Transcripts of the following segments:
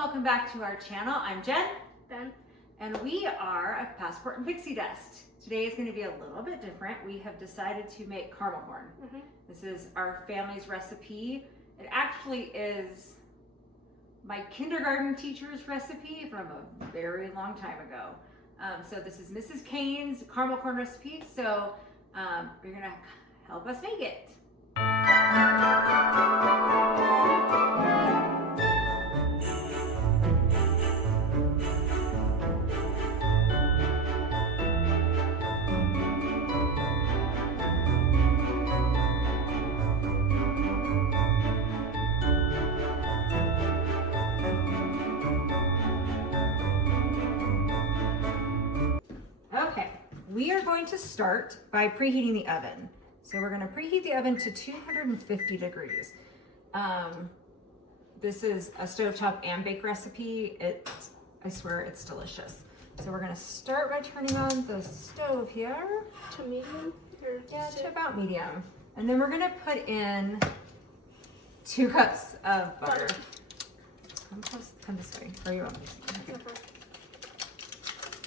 welcome back to our channel. I'm Jen. Ben. And we are a Passport and Pixie Dust. Today is going to be a little bit different. We have decided to make caramel corn. This is our family's recipe. It actually is my kindergarten teacher's recipe from a very long time ago. So this is Mrs. Kane's caramel corn recipe. So you're going to help us make it. Okay, we are going to start by preheating the oven. So we're going to preheat the oven to 250 degrees. This is a stovetop and bake recipe. I swear it's delicious. So we're going to start by turning on the stove here. To medium? To about medium. And then we're going to put in 2 cups of butter. Come this way. Or you want me to? Okay.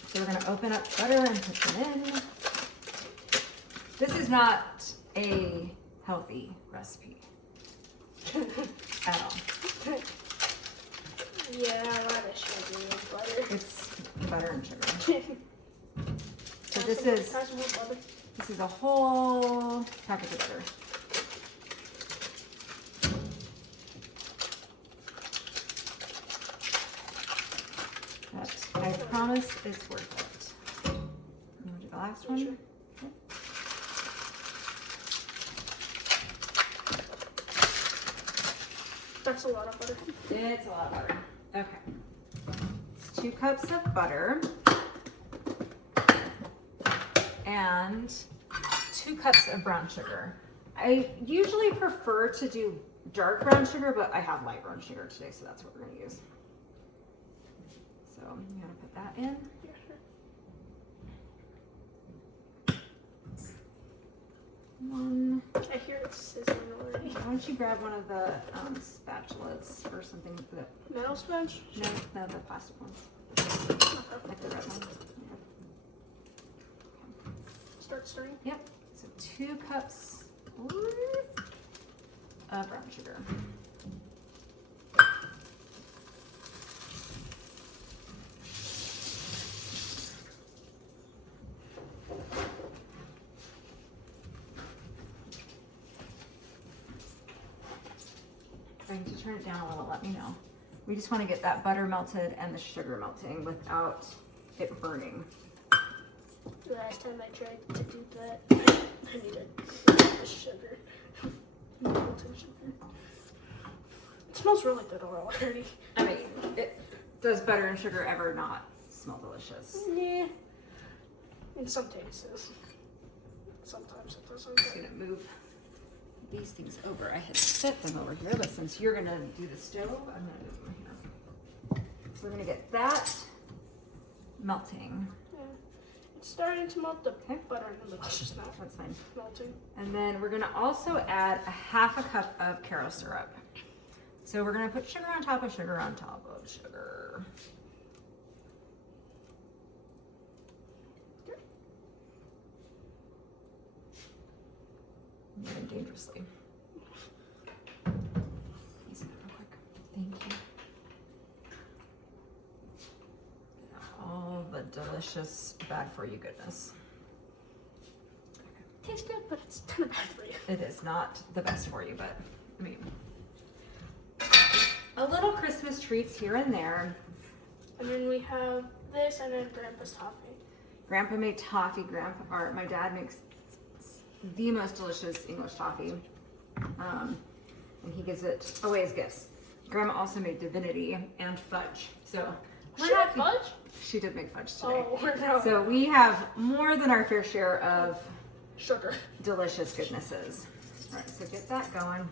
So we're going to open up butter and put them in. This is not a healthy recipe at all. Yeah, a lot of sugar and butter. It's butter and sugar. So this is a whole package of butter. But I promise it's worth it. You want to do the last one? Sure. That's a lot of butter. It's a lot of butter. Okay. It's 2 cups of butter and 2 cups of brown sugar. I usually prefer to do dark brown sugar, but I have light brown sugar today, so that's what we're going to use. So I'm going to put that in. Yeah, sure. 1. I hear it sizzling already. Why don't you grab one of the spatulas or something that... Metal sponge? No, the plastic ones. Like the red ones. Yeah. Start stirring? Yep. So 2 cups of brown sugar. If I need to turn it down a little, let me know. We just want to get that butter melted and the sugar melting without it burning. The last time I tried to do that, I needed the sugar. Molten sugar. It smells really good already. I mean, does butter and sugar ever not smell delicious? Yeah. In some cases. Sometimes it doesn't. I'm just gonna move these things over. I had set them over here, but since you're gonna do the stove, I'm gonna move them here. So we're gonna get that melting. Yeah. It's starting to melt the Okay. butter in the middle. It's just not That's fine. melting. And then we're gonna also add a 1/2 cup of Karo syrup. So we're gonna put sugar on top of sugar on top of sugar. I'm moving dangerously. Use that real quick. Thank you. All the delicious, bad for you goodness. Tastes good, but it's kind of bad for you. It is not the best for you, but I mean, a little Christmas treats here and there. And then we have this, and then Grandpa's toffee. Grandpa made toffee. My dad makes the most delicious English toffee, and he gives it away as gifts. Grandma also made divinity and fudge. So She made fudge? She did make fudge today. Oh, no. So we have more than our fair share of Sugar. delicious goodnesses. All right, so get that going.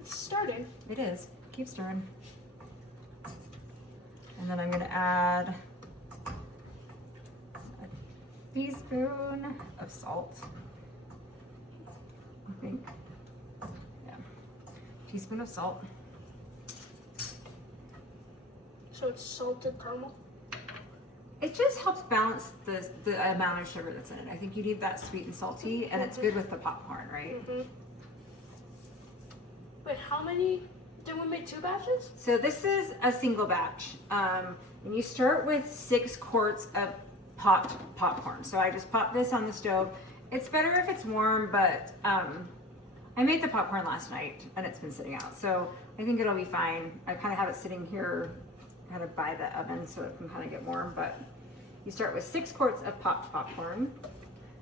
It's starting. It is. Keep stirring. And then I'm going to add a teaspoon of salt. I think. Yeah. Teaspoon of salt. So it's salted caramel. It just helps balance the amount of sugar that's in it. I think you need that sweet and salty, and it's good with the popcorn, right? Wait, how many? Did we make 2 batches? So this is a single batch. And you start with 6 quarts of popped popcorn. So I just popped this on the stove. It's better if it's warm, but I made the popcorn last night and it's been sitting out. So I think it'll be fine. I kind of have it sitting here kind of by the oven so it can kind of get warm, but you start with 6 quarts of popped popcorn.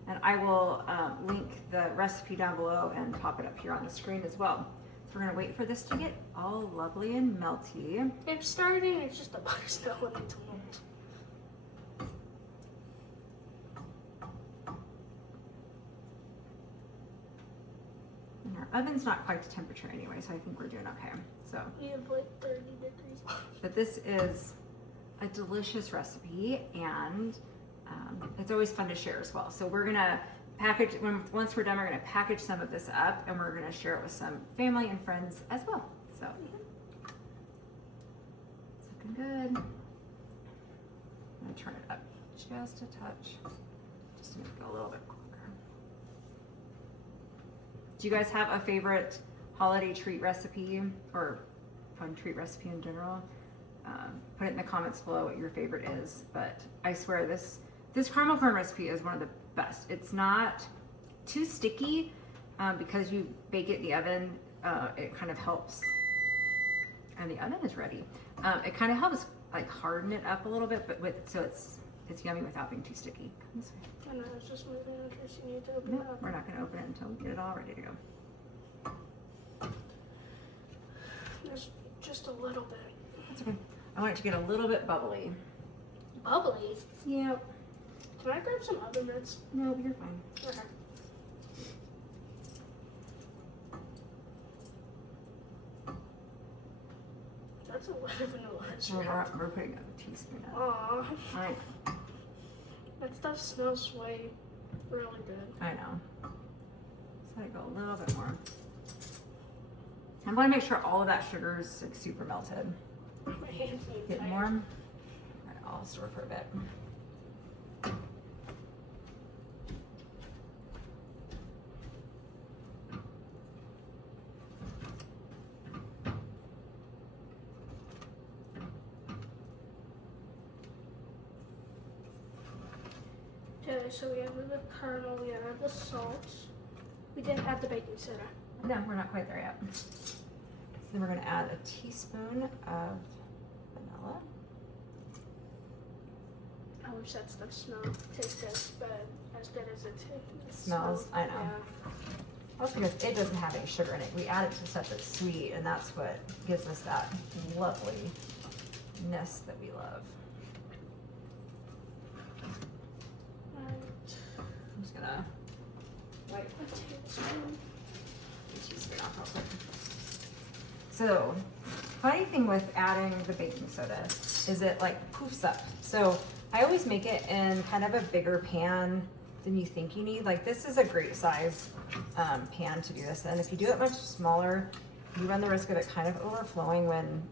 And I will link the recipe down below and pop it up here on the screen as well. So we're gonna wait for this to get all lovely and melty. It's starting, it's just the butter's not wanting to melt. And our oven's not quite to temperature anyway, so I think we're doing okay. So, We have like 30 degrees. but this is a delicious recipe, and it's always fun to share as well. So we're gonna package, once we're done, we're gonna package some of this up, and we're gonna share it with some family and friends as well. So, it's looking good. I'm gonna turn it up just a touch, just to make it a little bit quicker. Do you guys have a favorite holiday treat recipe or fun treat recipe in general? Put it in the comments below what your favorite is. But I swear this caramel corn recipe is one of the best. It's not too sticky because you bake it in the oven. It kind of helps, and the oven is ready. It kind of helps like harden it up a little bit, but so it's yummy without being too sticky. Come this way. I know, it's just moving in case you need to open No, it up. we're not going to open it until we get it all ready to go. There's just a little bit. That's okay. I want it to get a little bit bubbly. Bubbly. Yep. Can I grab some oven mitts? No, you're fine. Okay. That's a lot of vanilla extract. We're putting a teaspoon of. Aww. I That stuff smells way really good. I know. So I go a little bit more. I want to make sure all of that sugar is like super melted. My hands need Get tight. warm. Alright, I'll stir for a bit. Okay, so we have the caramel, we have the salt. We didn't add the baking soda. No, we're not quite there yet. So then we're going to add a teaspoon of vanilla. I wish that stuff smelled, tasted as good as it Smells, I know. Yeah. Also because it doesn't have any sugar in it. We add it to stuff that's sweet, and that's what gives us that loveliness that we love. Right. I'm just gonna wipe A tablespoon. the teaspoon off real quick. So, funny thing with adding the baking soda is it like poofs up. So I always make it in kind of a bigger pan than you think you need. Like this is a great size pan to do this in. If you do it much smaller, you run the risk of it kind of overflowing when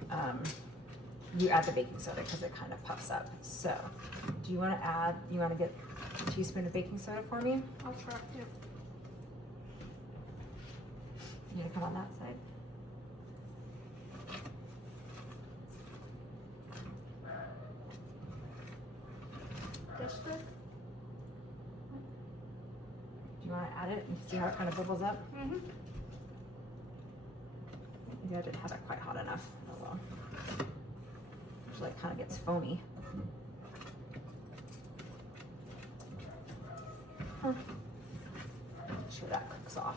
you add the baking soda because it kind of puffs up. So do you want to get a teaspoon of baking soda for me? I'll try. Yeah. You gonna come on that side? This good? Do you want to add it and see how it kind of bubbles up? Mm-hmm. Maybe I didn't have it quite hot enough. Oh well. Usually it kind of gets foamy. Make sure that cooks off.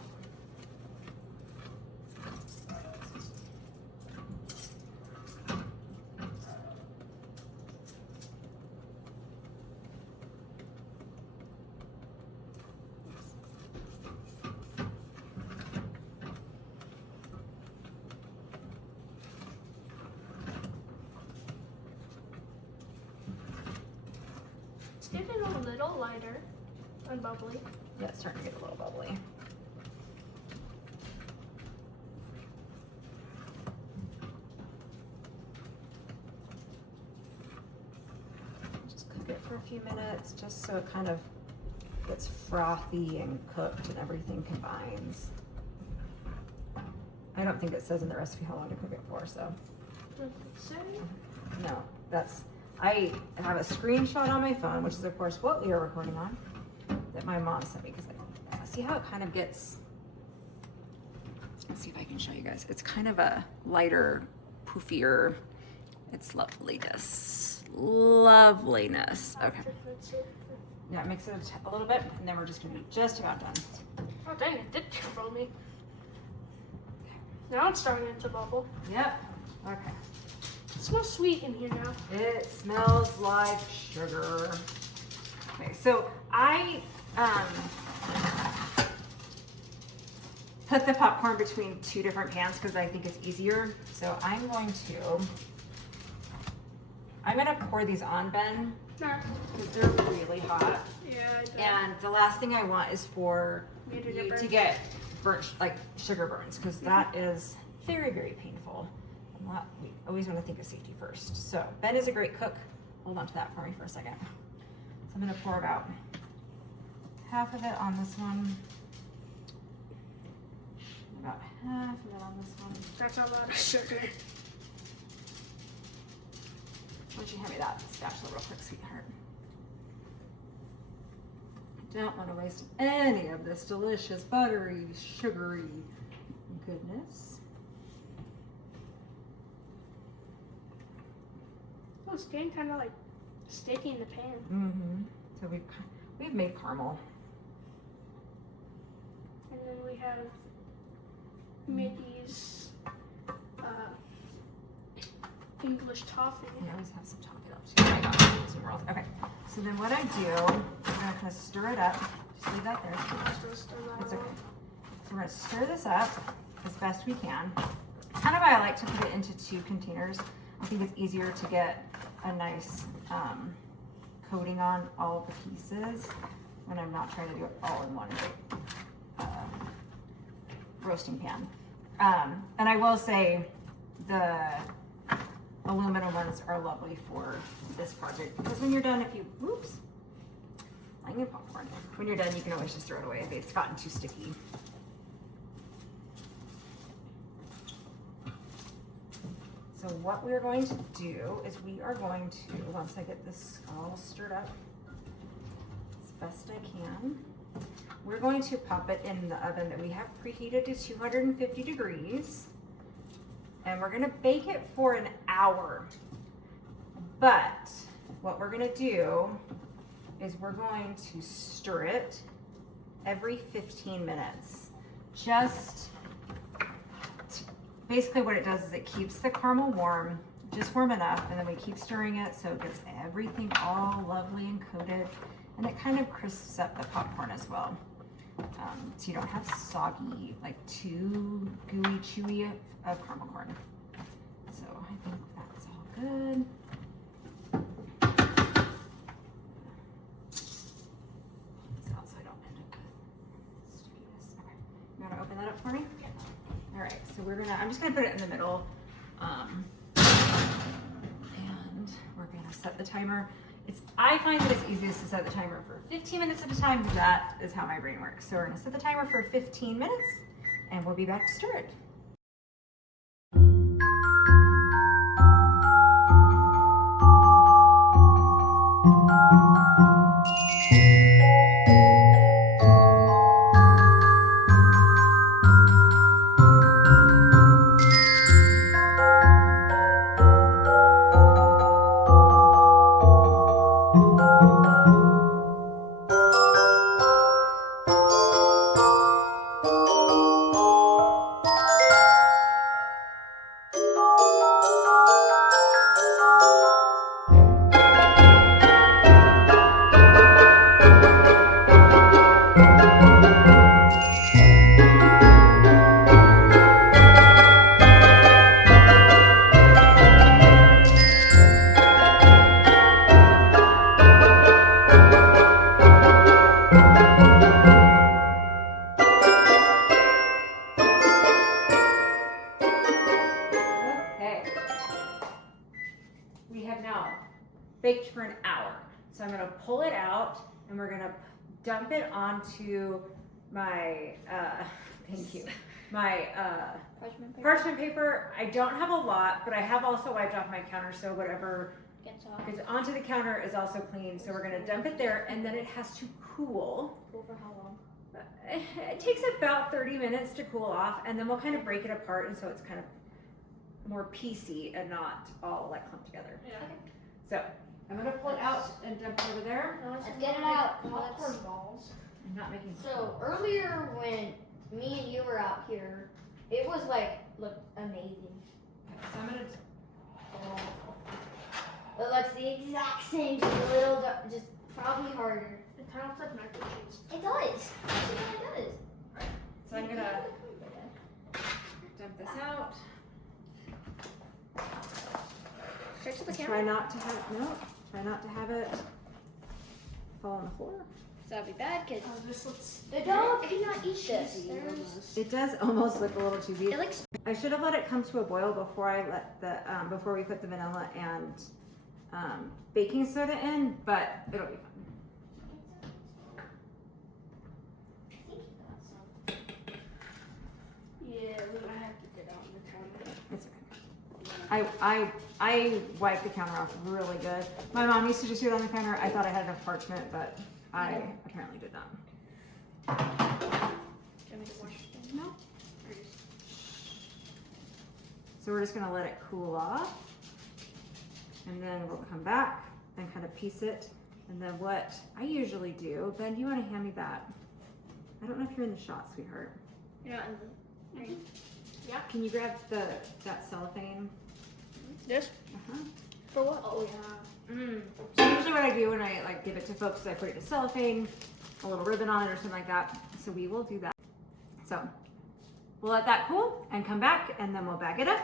It's getting a little lighter and bubbly. Yeah, it's starting to get a little bubbly. cook it for a few minutes just so it kind of gets frothy and cooked and everything combines. I don't think it says in the recipe how long to cook it for, so. No, I have a screenshot on my phone, which is of course what we are recording on, that my mom sent me, because see how it kind of gets, let's see if I can show you guys. It's kind of a lighter, poofier, it's loveliness. Okay. Yeah, mix it a little bit, and then we're just gonna be just about done. Oh dang, it did throw me. Now it's starting to bubble. Yep, okay. It smells sweet in here now. It smells like sugar. Okay, so I put the popcorn between 2 different pans because I think it's easier. So I'm gonna pour these on, Ben, because they're really hot. Yeah, I do. And the last thing I want is for you to get burnt, like sugar burns, because that is very, very painful. We always want to think of safety first. So Ben is a great cook. Hold on to that for me for a second. So I'm gonna pour about half of it on this one. About half of it on this one. That's a lot of sugar. Why don't you hand me that spatula real quick, sweetheart? I don't want to waste any of this delicious, buttery, sugary goodness. Oh, it's getting kind of like sticky in the pan. Mm-hmm. So we've made caramel. And then we have Mickey's English toffee. We always have some toffee left too. I got Disney World. Okay. So then what I do, I'm gonna kind of stir it up. Just leave that there. It's okay. So we're gonna stir this up as best we can. Kind of why I like to put it into 2 containers. I think it's easier to get a nice coating on all of the pieces when I'm not trying to do it all in one big roasting pan. And I will say the aluminum ones are lovely for this project, because when you're done, if you, whoops, lying in popcorn. When you're done, you can always just throw it away if it's gotten too sticky. So what we're going to do is we are going to, once I get this all stirred up as best I can, we're going to pop it in the oven that we have preheated to 250 degrees. And we're gonna bake it for an hour. But what we're gonna do is we're going to stir it every 15 minutes. Basically what it does is it keeps the caramel warm, just warm enough, and then we keep stirring it so it gets everything all lovely and coated, and it kind of crisps up the popcorn as well. So you don't have soggy, like too gooey, chewy of caramel corn. So I think that's all good. So I don't end up with stickiness. Okay, you want to open that up for me? Yeah. All right, so I'm just gonna put it in the middle, and we're gonna set the timer. I find that it's easiest to set the timer for 15 minutes at a time. That is how my brain works. So we're gonna set the timer for 15 minutes, and we'll be back to stir it. Baked for an hour. So I'm gonna pull it out and we're gonna dump it onto my, thank you, my parchment paper. I don't have a lot, but I have also wiped off my counter, so whatever Gets off. gets onto the counter is also clean. So we're gonna dump it there, and then it has to cool. Cool for how long? It takes about 30 minutes to cool off, and then we'll kind of break it apart, and so it's kind of more piecey and not all like clumped together. Yeah. So I'm gonna pull it out and dump it over there. Let's get it out. Popcorn balls. I'm not making. So earlier when me and you were out here, it was like, look, amazing. So I'm gonna. It looks the exact same, just a little, just probably harder. It kind of looks like mac and cheese. It does. It really does. So I'm gonna dump this out. Straight to the Try not to have Try not to have it fall on the floor. So that'd be bad, because This looks. the dog cannot eat this. cheesy almost. It does almost look a little cheesy. It looks. I should have let it come to a boil before I let the before we put the vanilla and baking soda in, but it'll be fine. Yeah, we might have to get out on the counter. It's okay. I wipe the counter off really good. My mom used to just do it on the counter. I thought I had enough parchment, but I apparently did not. No. So we're just gonna let it cool off, and then we'll come back and kind of piece it. And then what I usually do, Ben, do you want to hand me that? I don't know if you're in the shot, sweetheart. You're not in the. Can you grab that cellophane? This? Uh-huh. For what? Oh yeah. So usually what I do when I like give it to folks is I put it in cellophane, a little ribbon on it or something like that. So we will do that. So we'll let that cool and come back, and then we'll bag it up.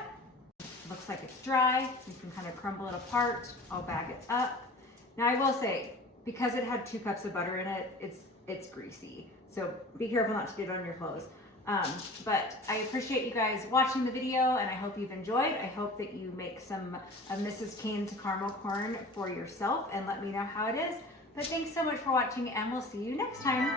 Looks like it's dry. You can kind of crumble it apart. I'll bag it up. Now I will say, because it had 2 cups of butter in it, it's greasy. So be careful not to get it on your clothes. But I appreciate you guys watching the video, and I hope you've enjoyed. I hope that you make some of Mrs. Cain's caramel corn for yourself and let me know how it is. But thanks so much for watching, and we'll see you next time.